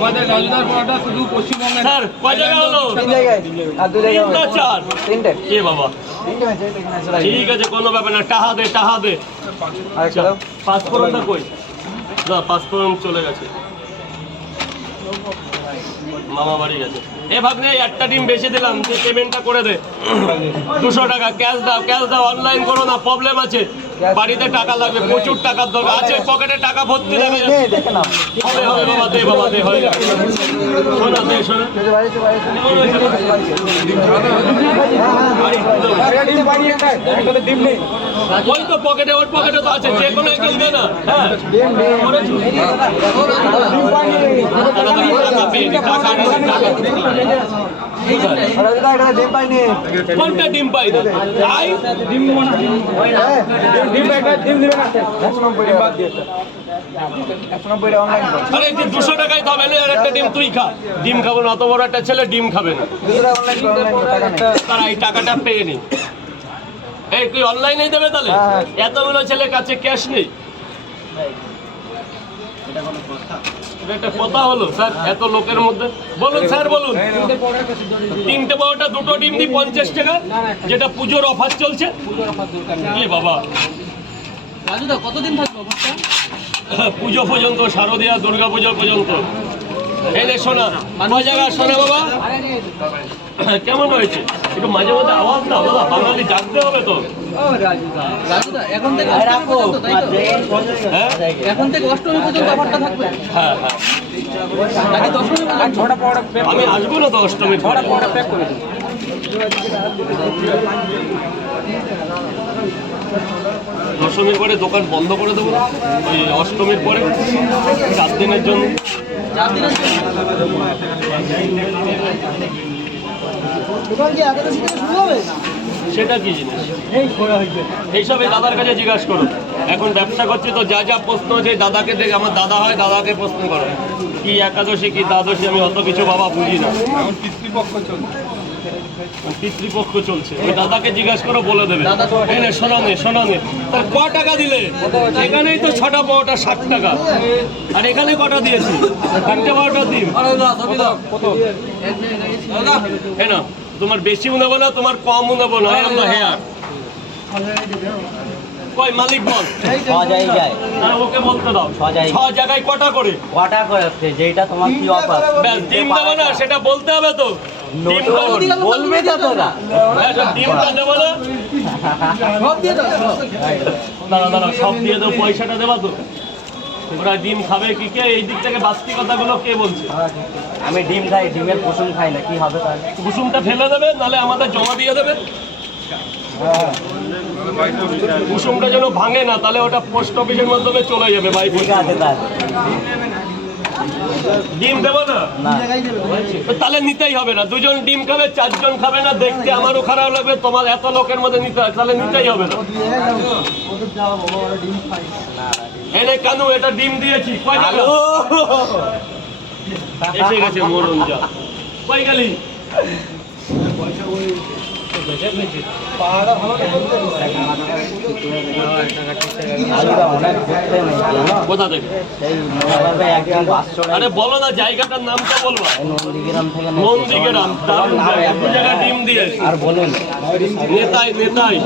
আমাদের রাজুদার পরোটা শুধু পশ্চিমবঙ্গে স্যার কয় জায়গা হলো? 3 জায়গায় আর 2 জায়গায় 3 না 4? 3টে এ বাবা, ঠিক আছে কোনো ব্যাপার না, টাহা দে টাহা দে। আরেকটা দাও। পাসপোর্টটা কই? না পাসপোর্ট চলে গেছে, মামা বাড়ি গেছে। এ ভাগ্নে একটা ডিম বেশি দিলাম, যে পেমেন্টটা করে দে। 200 টাকা ক্যাশ দাও, অনলাইন করো না, প্রবলেম আছে। বাড়িতে টাকা লাগবে, প্রচুর টাকার দরকার আছে, পকেটে টাকা ভর্তি লাগবে। দেখে নাও। হবে বাবা দে হয়ে যাবে। শোনা দে শোনা, ওই তো পকেটে, ওর পকেটে তো আছে, যে কোনো একজন দে না। হ্যাঁ কোনটা ডিম পাই না? আরে 200 টাকায় তো হবে না, আর একটা ডিম তুই খা। ডিম খাবো না, অত বড় একটা ছেলে ডিম খাবে না। তারা এই টাকাটা পেয়ে নি। এই তুই অনলাইনে দেবে তাহলে? এতগুলো ছেলের কাছে ক্যাশ নেই, এটা একটা কথা হলো স্যার এত লোকের মধ্যে? বলুন স্যার বলুন। 3টে পরোটা 2টো ডিম দি 50 টাকা, যেটা পুজোর অফার চলছে। কি বাবা রাজুদা কতদিন থাকবে অফারটা? পুজো পর্যন্ত, শারদীয়া দুর্গা পুজো পর্যন্ত। এই রে শোনা, কয় জায়গা শোনা বাবা? কেমন হয়েছে? একটু মাঝে মধ্যে আওয়াজ দাও দাদা, বাঙালি জানতে হবে তো। রাজুদা এখন থেকে অষ্টমী পর্যন্ত, তাই তো? হ্যাঁ এখন থেকে অষ্টমী পর্যন্ত অফারটা থাকবে হ্যাঁ নাকি দশমী পর্যন্ত? আমি আসবো না তো অষ্টমীর পরে। দশমীর পরে দোকান বন্ধ করে দেবো, ওই অষ্টমীর পরে 4 দিনের জন্য। 4 দিনের জন্য? দোকান কি একাদশী থেকে শুরু হবে? সেটা কি জিনিস এইসব এই দাদার কাছে জিজ্ঞাসা করো। এখন ব্যবসা করছি তো, যা যা প্রশ্ন আছে দাদাকে দেখে, আমার দাদা হয় দাদাকে প্রশ্ন করো, কি একাদশী কি দ্বাদশী, আমি অত কিছু বাবা বুঝি না। পিতৃপক্ষ চলছে, ওই দাদাকে জিজ্ঞাসা করো, বলে দেবে। এই নে শোনানে তার ক টাকা দিলে? এখানেই তো 6টা পরোটা 60 টাকা, আর এখানে কটা দিয়েছি? 4টে পরোটা দিন। হ্যাঁ না, তোমার বেশিও নেবো না, তোমার কমও নেবো না। হেয়ার কই মালিক বল? 6 জায়গায়, আর ওকে বলতে দাও 6 জায়গায় কটা করে? কটা করে আছে, যেটা তোমার কি অফার? ব্যাস, ডিম দেবো না সেটা বলতে হবে তো। ডিম বলবে তো তোরা। ডিমটা দেবো না? সব দিয়ে দাও, সব। দাঁড়া সব দিয়ে দেবো, পয়সাটা দেবা তো? ওরা ডিম খাবে কি? কে এই দিক থেকে বাস্তি কথাগুলো কে বলছে? আমি ডিম খাই, ডিমের কুসুম খাই না, কি হবে তাহলে? কুসুমটা ফেলে দেবে, নাহলে আমাদের জমা দিয়ে দেবে। কুসুমটা যেন ভাঙে না, তাহলে ওটা পোস্ট অফিসের মাধ্যমে চলে যাবে ভাই। ঠিক আছে তাহলে। ডিম দেবো না? না, তাহলে নিতেই হবে না। 2জন ডিম খাবে, 4 জন খাবে না, দেখতে আমারও খারাপ লাগবে, তোমার এত লোকের মধ্যে নিতে হয়, তাহলে নিতেই হবে না। এনে কানু, এটা ডিম দিয়েছি, কয় টাকা? এসে গেছে মরণ যা, কই গেলি? কোথা থেকে? আরে বলো না, জায়গাটার নামটা বলবো। নন্দীগ্রাম থেকে। নন্দীগ্রাম, দারুণ জায়গা, 2 জায়গায় ডিম দিয়েছি। আর বলুন নেতাই